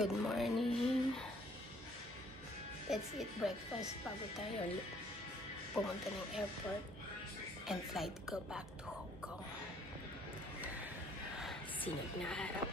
Good morning. Let's eat breakfast bago tayo pumunta ng airport and flight go back to Hong Kong. Sinag na araw.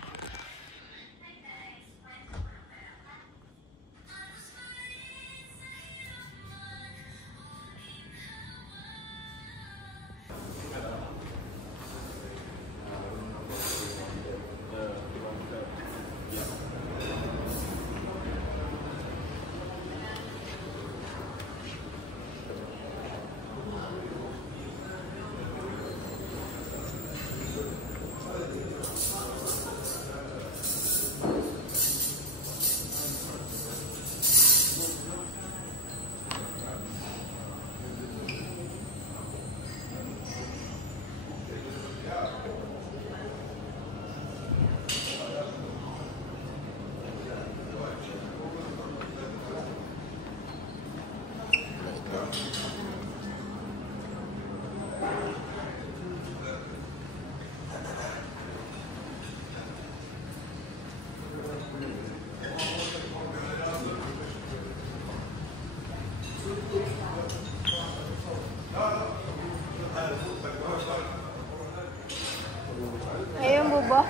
Ayun, bubo.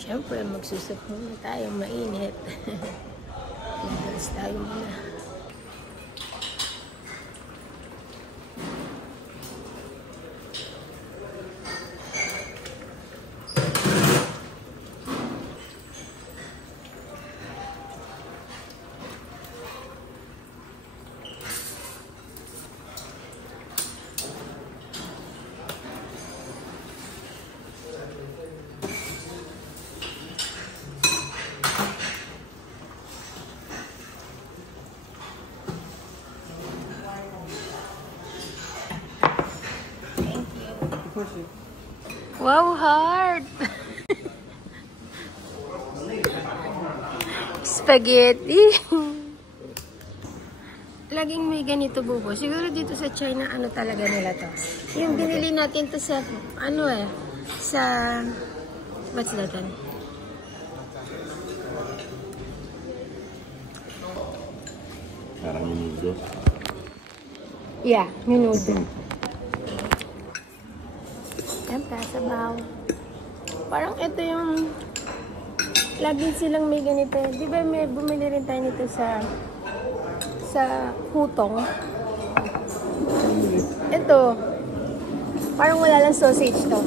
Siyempre, magsusap muna tayo, mainit. Nagalas tayo muna. Wow, hard! Spaghetti! Laging may ganito, bubo. Siguro dito sa China, ano talaga nila to. Yung binili natin to sa, sa, what's that one? Parang menudo. Yeah, menudo. Yan, sabaw. Parang ito yung lagi silang may ganito. Di ba may bumili rin tayo nito sa hutong? Ito. Parang wala lang sausage to.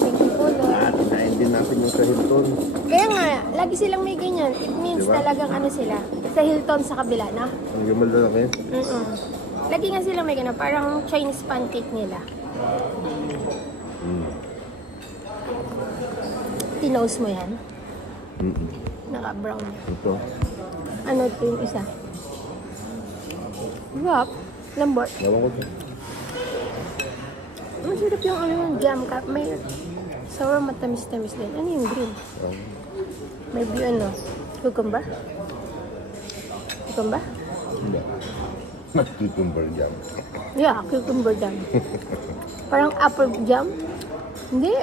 Thank you po, Lord. Kinain din natin yung sa Hilton. Kaya nga, lagi silang may ganyan. It means diba? Talagang ano sila. Sa Hilton sa kabila, no? Ang gamal na lang Lagi nga silang may ganyan. Parang Chinese pancake nila. Tinouse mo yan? Naka-brown. Ito. Ano ito yung isa? Wrap. Lambot. Lawan ko ito. Masarap yung ano yung jam ka. May sour matamis-tamis din. Ano yung green? May ano? Cucumber? Cucumber? Hindi. Mas cucumber jam. Yeah, cucumber jam. Parang apple jam? Hindi.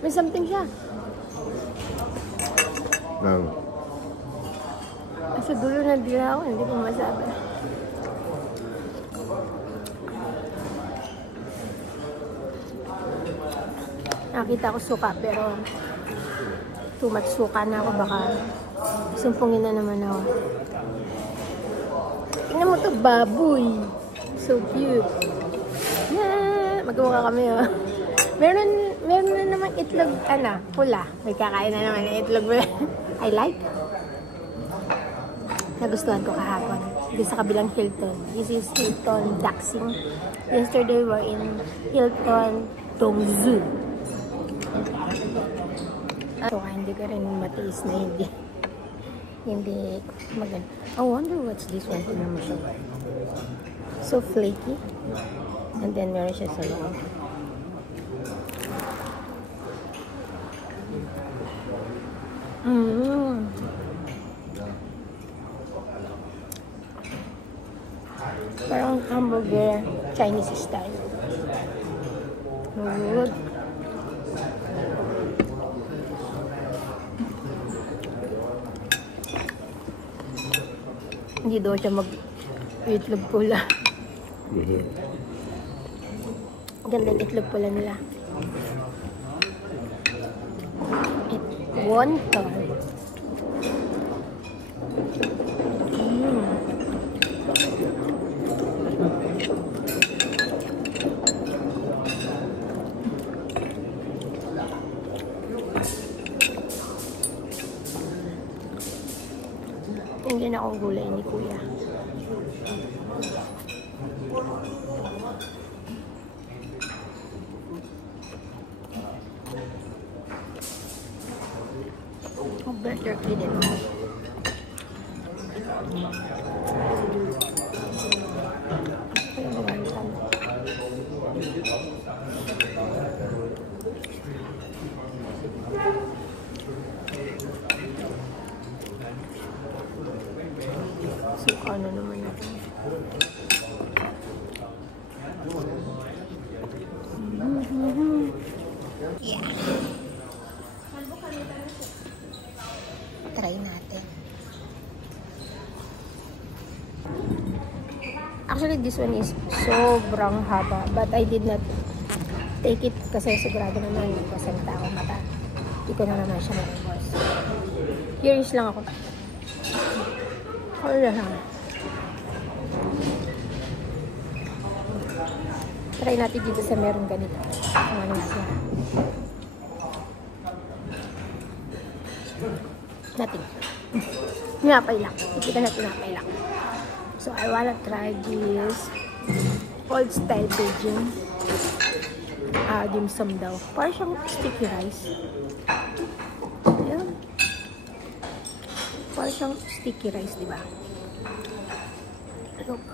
May something siya. Sa dulo na dila ako, hindi ko masabi. Nakita ko suka, pero too much suka na ako, baka sumpungin na naman ako. Tingnan mo to, baboy. So cute. Yeah, magmukha kami, oh. Meron na naman itlog, pula. May kakain na naman ng itlog. I like. Nagustuhan ko kahapon. Dito sa kabilang Hilton. This is Hilton Daxing. Yesterday, we're in Hilton Dongzu. So, hindi ka rin matiis na hindi maganda. I wonder what's this one. Tingnan mo siya. So flaky. And then meron siya sa loob. Parang hamburger, Chinese style. Good. Hindi daw siya mag-itlog pula. Ganda yung itlog pula nila. Wonton. Tingnan akong gulay ni Kuya. Better eat it. So, ano naman natin? Yeah. Try natin. Actually, this one is sobrang haba. But I did not take it kasi sigurado naman pasalita ako mata. Hindi ko na naman siya maubos. Curious lang ako. Hold on. Try natin dito sa meron ganito. Ano siya? Nothing. Tinapay lang. Ikita na tinapay lang. So, I wanna try this old style Beijing dim sum daw. Parang siyang sticky rice. Ayan. Parang siyang sticky rice, diba? Look.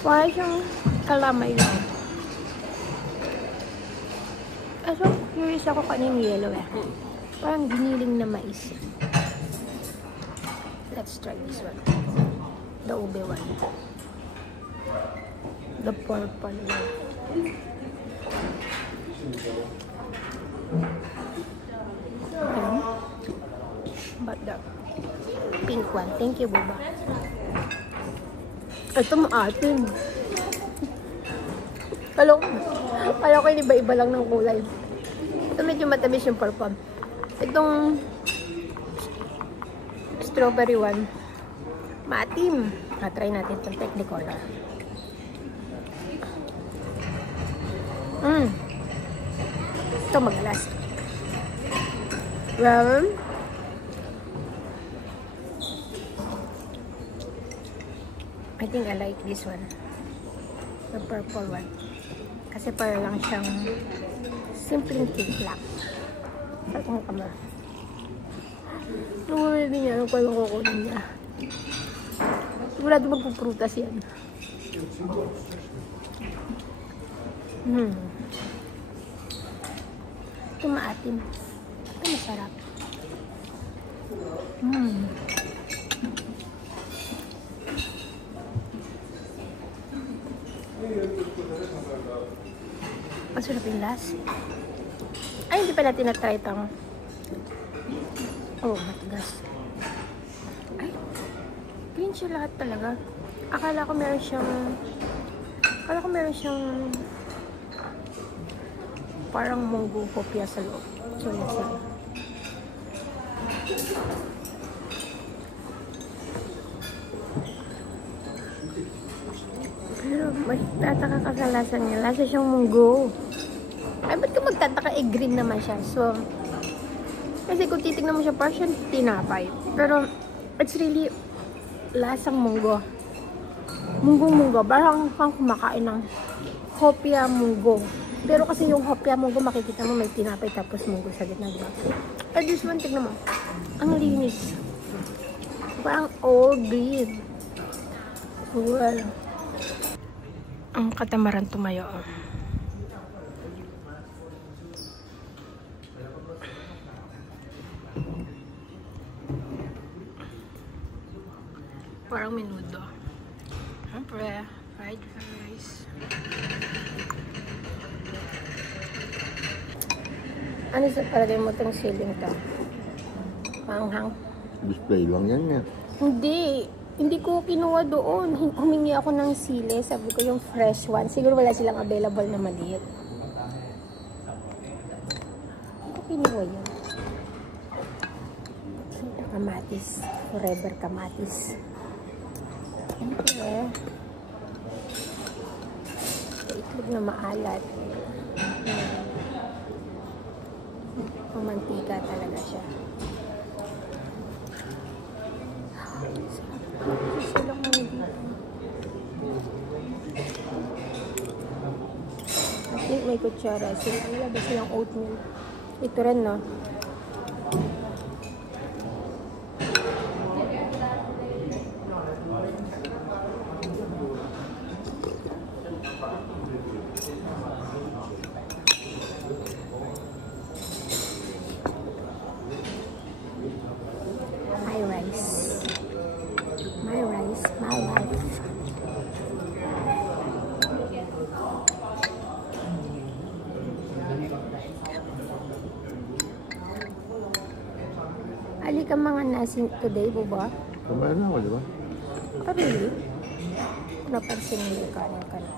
Parang siyang kalamay lang. So, curious ako kanina yellow eh. Parang giniling na mais. Let's try this one. The ube one. The purple one. Okay. But the pink one. Thank you, Buba. Ito maatin. Kala ko iba-iba lang ng kulay. Ito medyo matamis yung purple. Itong strawberry one, maatim. Try natin itong Technicolor. Ito magalas. Well, I think I like this one. The purple one. Kasi para lang siyang simpleng cake lang. Patong kama. Nungulin din niya. Ano pa yung kukunin niya? Sigurado magpuprutas yan. Ito maatim. Ito masarap. Masarap yung last. Ay, hindi pala tinatry itong. Oh, matigas. Ay, green siya lahat talaga. Akala ko meron siyang parang munggo kopya sa loob. So, let's see. Pero mas tataka ka sa lasa niya. Lasa siyang munggo. Ay, ba't ka magtataka? Eh, green naman siya. So, kasi kung titignan mo siya, parang siyang tinapay. Pero, it's really lasang munggo. Munggo-munggo. Parang kang kumakain ng hopia munggo. Pero kasi yung hopia munggo, makikita mo may tinapay tapos munggo sa gitna, diba? At this one, tignan mo. Ang linis. Parang all green. Well, ang katamaran tumayo. Parang menudo. Siyempre, fried rice. Ano sa palagay mo itong siling to? Panghang? Display lang yan niya. Hindi ko kinuha doon. Humingi ako ng sili. Sabi ko yung fresh one. Siguro wala silang available na maliit. Hindi ko kinuha yun. Kamatis. Forever kamatis. Siyempre. Itlog na maalat. Mantika talaga siya. Silang mo dito. I think may kutsara. Silang nilabas nilang oatmeal. Ito rin, no? My rice, my life. Ali ka mga nasi today, buba? Kumain na ako, di ba? Oh, really? Napansin mo yung kanin ka na.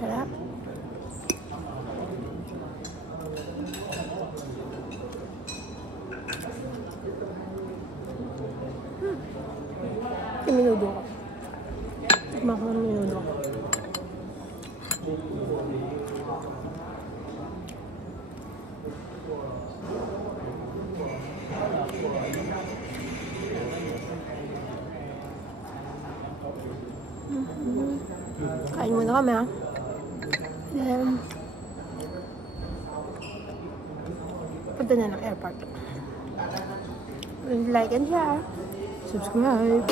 Sarap. Minudo ko. Makang minudo ko. Kain muna kami, ha? Punta na ng airport. Like and share. Subscribe.